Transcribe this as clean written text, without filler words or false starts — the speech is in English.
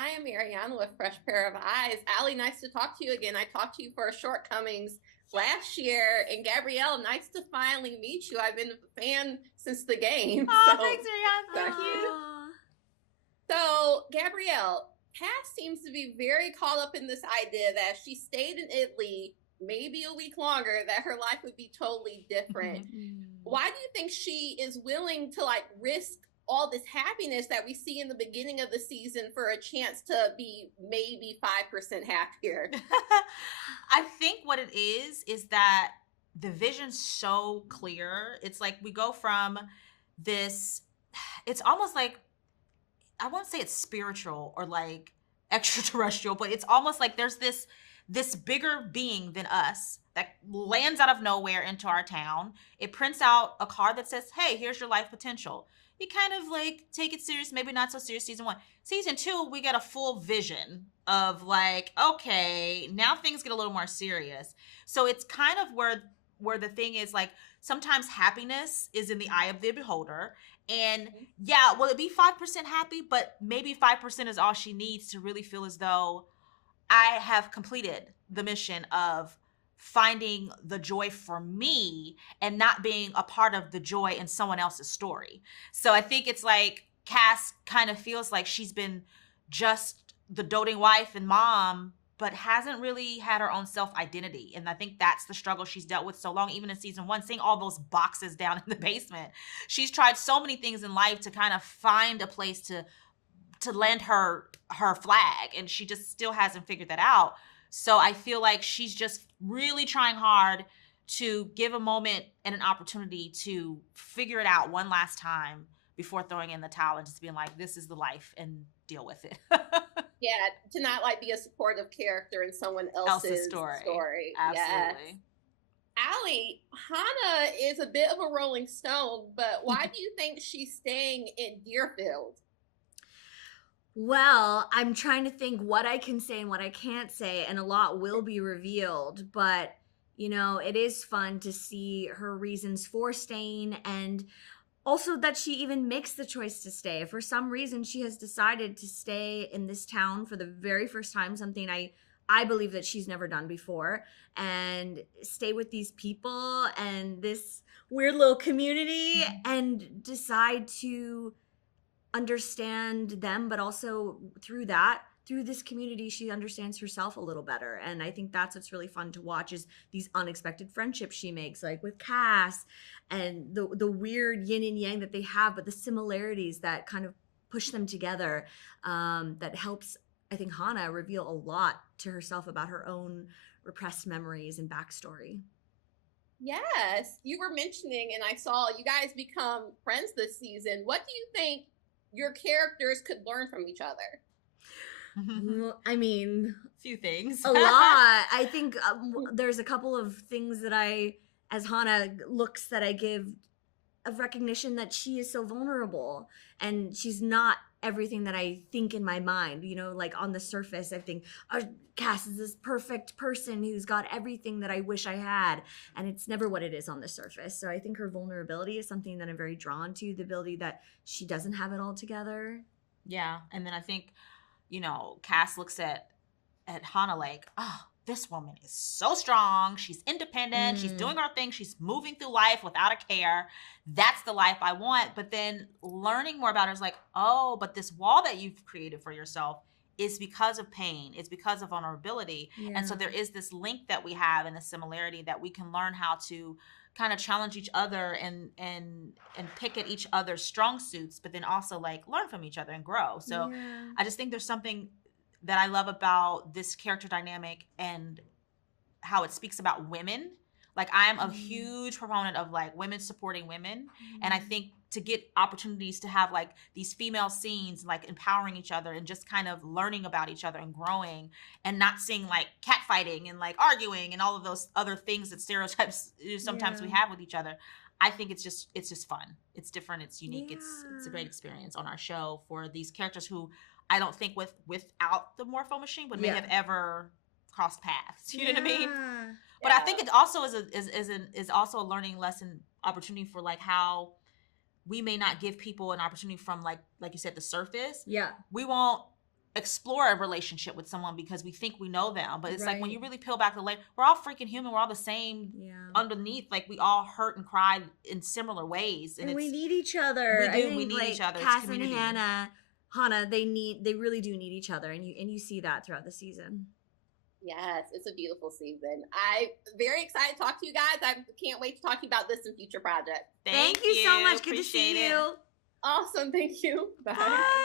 Hi, I'm Mariana with Fresh Pair of Eyes. Ally, nice to talk to you again. I talked to you for shortcomings last year, and Gabrielle, nice to finally meet you. I've been a fan since the game. Oh, So thanks, Mariana. Thank you. So, Gabrielle, Cass seems to be very caught up in this idea that she stayed in Italy maybe a week longer, that her life would be totally different. Why do you think she is willing to like risk all this happiness that we see in the beginning of the season for a chance to be maybe 5% happier? I think what it is that the vision's so clear. It's like we go from this, it's almost like, I won't say it's spiritual or like extraterrestrial, but it's almost like there's this bigger being than us that lands out of nowhere into our town. It prints out a card that says, hey, here's your life potential. You kind of like take it serious, maybe not so serious season 1. Season 2, we get a full vision of like, okay, now things get a little more serious. So it's kind of where the thing is like, sometimes happiness is in the eye of the beholder. And yeah, will it be 5% happy? But maybe 5% is all she needs to really feel as though I have completed the mission of finding the joy for me and not being a part of the joy in someone else's story. So I think it's like Cass kind of feels like she's been just the doting wife and mom, but hasn't really had her own self-identity. And I think that's the struggle she's dealt with so long, even in season 1, seeing all those boxes down in the basement. She's tried so many things in life to kind of find a place to land her flag, and she just still hasn't figured that out. So I feel like she's just really trying hard to give a moment and an opportunity to figure it out one last time before throwing in the towel and just being like, this is the life and deal with it. Yeah, to not like be a supportive character in someone else's story. Absolutely. Yes. Ally, Hana is a bit of a rolling stone, but why do you think she's staying in Deerfield? Well, I'm trying to think what I can say and what I can't say, and a lot will be revealed, but it is fun to see her reasons for staying, and also that she even makes the choice to stay. For some reason, she has decided to stay in this town for the very first time, something I believe that she's never done before, and stay with these people and this weird little community and decide to understand them, but also through this community, she understands herself a little better. And I think that's what's really fun to watch, is these unexpected friendships she makes, like with Cass, and the weird yin and yang that they have, but the similarities that kind of push them together, that helps, I think, Hana reveal a lot to herself about her own repressed memories and backstory. Yes, you were mentioning, and I saw you guys become friends this season. What do you think your characters could learn from each other? I mean, few things. A lot. I think there's a couple of things that as Hana looks, that I give of recognition that she is so vulnerable, and she's not everything that I think in my mind. Like on the surface, I think, oh, Cass is this perfect person who's got everything that I wish I had, and it's never what it is on the surface. So I think her vulnerability is something that I'm very drawn to, the ability that she doesn't have it all together. Yeah, and then I think, Cass looks at Hana like, oh, this woman is so strong. She's independent. She's doing her thing. She's moving through life without a care. That's the life I want. But then learning more about her is like, oh, but this wall that you've created for yourself is because of pain. It's because of vulnerability. Yeah. And so there is this link that we have and a similarity that we can learn how to kind of challenge each other and pick at each other's strong suits, but then also like learn from each other and grow. So yeah. I just think there's something that I love about this character dynamic and how it speaks about women. Like, I am a huge proponent of like women supporting women. And I think to get opportunities to have like these female scenes, like empowering each other and just kind of learning about each other and growing, and not seeing like catfighting and like arguing and all of those other things that stereotypes sometimes we have with each other. I think it's just fun. It's different. It's unique. Yeah. It's a great experience on our show for these characters who I don't think without the Morpho machine would may have ever crossed paths. You know what I mean? But I think it also is also a learning lesson opportunity for like how we may not give people an opportunity from like you said, the surface. Yeah. We won't explore a relationship with someone because we think we know them, but it's like when Right. you really peel back the layer, we're all freaking human, we're all the same underneath, like we all hurt and cry in similar ways, and we need each other. We do. I think, we need like, each other. Cass and Hana, they really do need each other, and you see that throughout the season. Yes, it's a beautiful season. I'm very excited to talk to you guys. I can't wait to talk to you about this in future projects. Thank you so much. Good to see you. Awesome. Thank you. Bye. Bye.